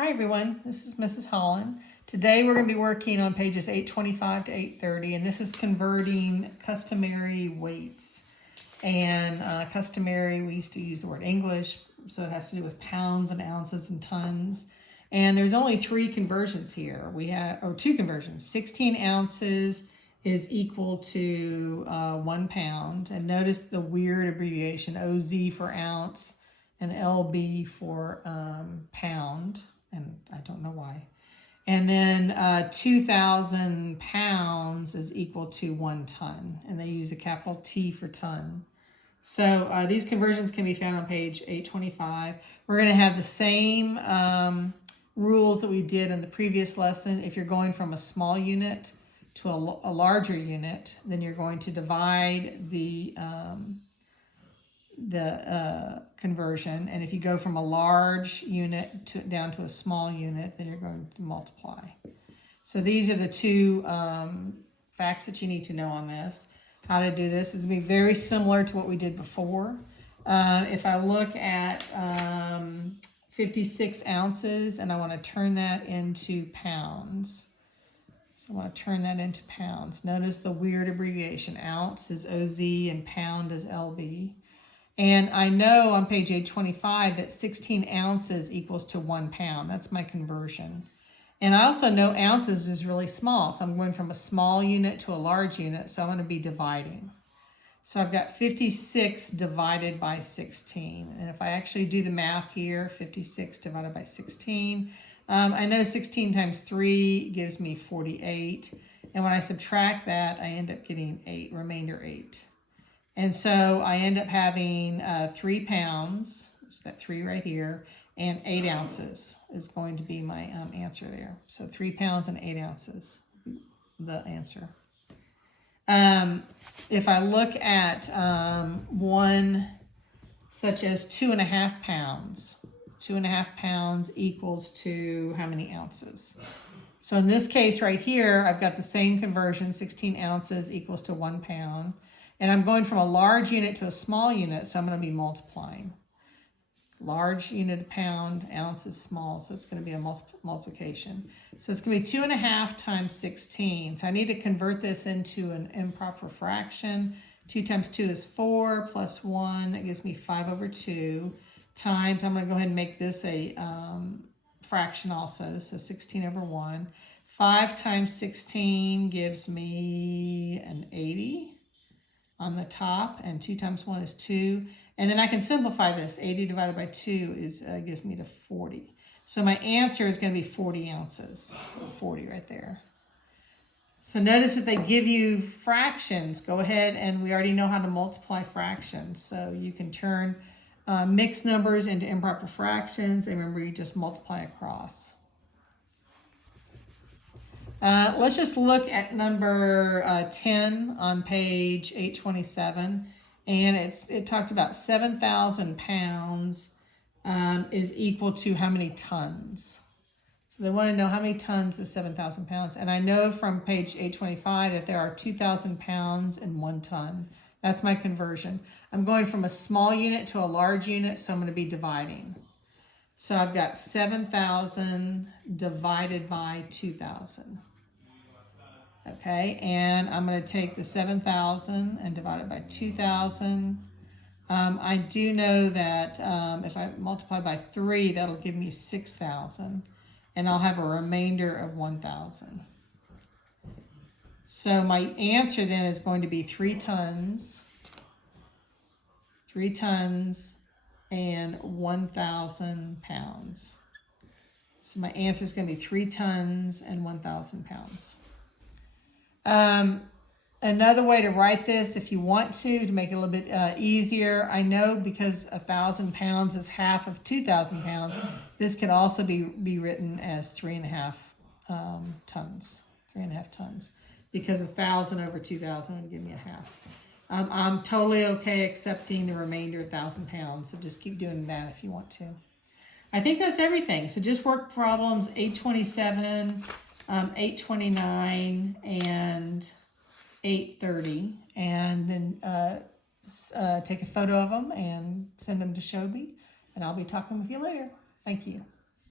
Hi everyone, this is Mrs. Holland. Today we're going to be working on pages 825 to 830, and this is converting customary weights. And customary, we used to use the word English, so it has to do with pounds and ounces and tons. And there's only three conversions here. We have, two conversions. 16 ounces is equal to 1 pound. And notice the weird abbreviation, OZ for ounce and LB for pound. And I don't know why. And then 2,000 pounds is equal to 1 ton. And they use a capital T for ton. So these conversions can be found on page 825. We're going to have the same rules that we did in the previous lesson. If you're going from a small unit to a larger unit, then you're going to divide the conversion, and if you go from a large unit down to a small unit, then you're going to multiply. So these are the two facts that you need to know on this. How to do this is going to be very similar to what we did before. If I look at 56 ounces and I want to turn that into pounds, so I want to turn that into pounds. Notice the weird abbreviation. Ounce is OZ and pound is LB. And I know on page 825 that 16 ounces equals to 1 pound. That's my conversion. And I also know ounces is really small. So I'm going from a small unit to a large unit. So I'm going to be dividing. So I've got 56 divided by 16. And if I actually do the math here, 56 divided by 16, I know 16 times 3 gives me 48. And when I subtract that, I end up getting 8, remainder 8. And so I end up having 3 pounds, it's that 3 right here, and 8 ounces is going to be my answer there. So 3 pounds and 8 ounces, the answer. If I look at one such as 2.5 pounds, 2.5 pounds equals to how many ounces? So in this case right here, I've got the same conversion, 16 ounces equals to 1 pound. And I'm going from a large unit to a small unit, so I'm going to be multiplying. Large unit of pound, ounce is small, so it's going to be a multiplication. So it's going to be 2.5 times 16. So I need to convert this into an improper fraction. 2 times 2 is 4, plus 1, it gives me 5/2, times, I'm going to go ahead and make this a fraction also, so 16/1. 5 times 16 gives me an 80. On the top, and 2 times 1 is 2. And then I can simplify this. 80 divided by 2 is gives me to 40. So my answer is going to be 40 ounces. 40 right there. So notice that they give you fractions. Go ahead, and we already know how to multiply fractions. So you can turn mixed numbers into improper fractions. And remember, you just multiply across. Let's just look at number 10 on page 827, and it talked about 7,000 pounds is equal to how many tons. So they want to know how many tons is 7,000 pounds, and I know from page 825 that there are 2,000 pounds in 1 ton. That's my conversion. I'm going from a small unit to a large unit, so I'm going to be dividing. So I've got 7,000 divided by 2,000. Okay, and I'm going to take the 7,000 and divide it by 2,000. I do know that if I multiply by 3, that'll give me 6,000. And I'll have a remainder of 1,000. So my answer then is going to be 3 tons. 3 tons and 1,000 pounds. So my answer is going to be 3 tons and 1,000 pounds. Another way to write this, if you want to make it a little bit easier, I know because 1,000 pounds is half of 2,000 pounds, this can also be written as 3.5 tons. 3.5 tons. Because 1,000 over 2,000 would give me a half. I'm totally okay accepting the remainder 1,000 pounds, so just keep doing that if you want to. I think that's everything. So just work problems 827, 829, and 830, and then take a photo of them and send them to Shobi, and I'll be talking with you later. Thank you.